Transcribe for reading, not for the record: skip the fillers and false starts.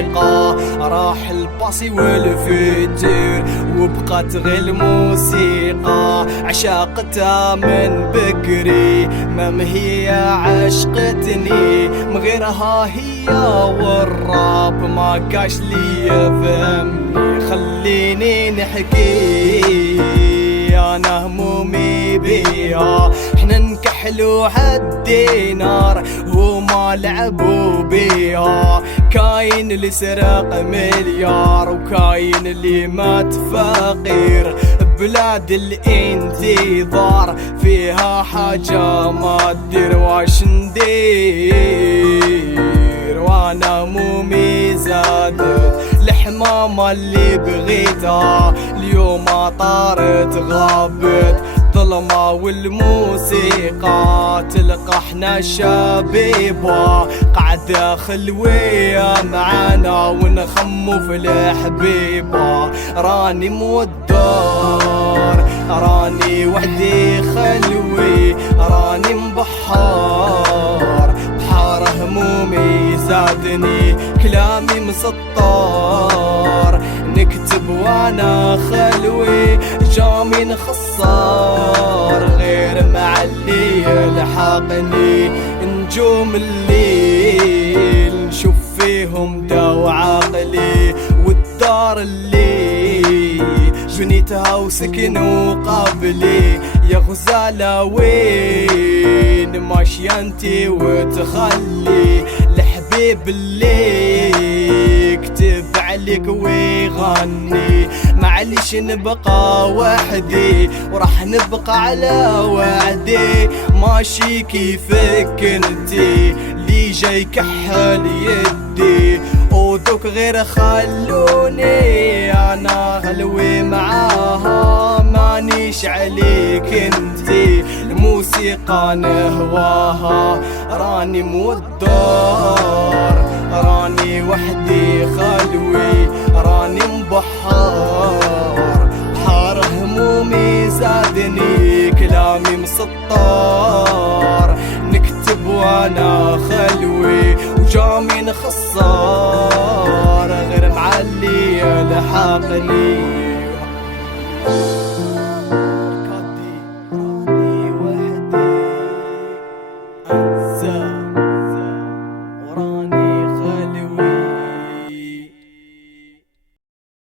الموسيقى، راح الباسي والفجر وبقت غير الموسيقى. عشاقتها من بكري ما هي عشقتني، مغيرها هي والراب ما كاش لي فهمني. خليني نحكي انا همومي بيها، احنا نكحلوا هالدينار وما لعبوا بيها. كاين اللي سرق مليار وكاين اللي مات فقير، بلاد الانتظار فيها حاجة ما تدير واش ندير. وانا همومي زادت الحمامة اللي بغيتها اليوم طارت غابت، ظلمة والموسيقى تلقى احنا شبيبة قاعدة خلوية معانا ونخمو في الحبيبة. راني مودار راني وحدي خلوي، راني مبحار بحار همومي زادني كلامي مسطار. نكتب وانا خلوي جامي نخسر غير مع اللي يلحقني. نجوم الليل نشوف فيهم دوا عقلي، والدار اللي بنيتها وسكنوا قبلي. يا غزالة وين ماشية انتي وتخلي الحبيب اللي يكتب عليك ويغني. معليش نبقى وحدي وراح نبقى على وعدي، ماشي كيفك انتي لي جاي كحل يدي. ودوك غير خلوني انا خلوي معاها، مانيش عليك انتي الموسيقى نهواها. راني مودار راني وحدي خلوي، راني مبحار بحار همومي زادني كلامي مسطار. نكتب وانا خلوي وجامي نخسر غير معلي لحقني.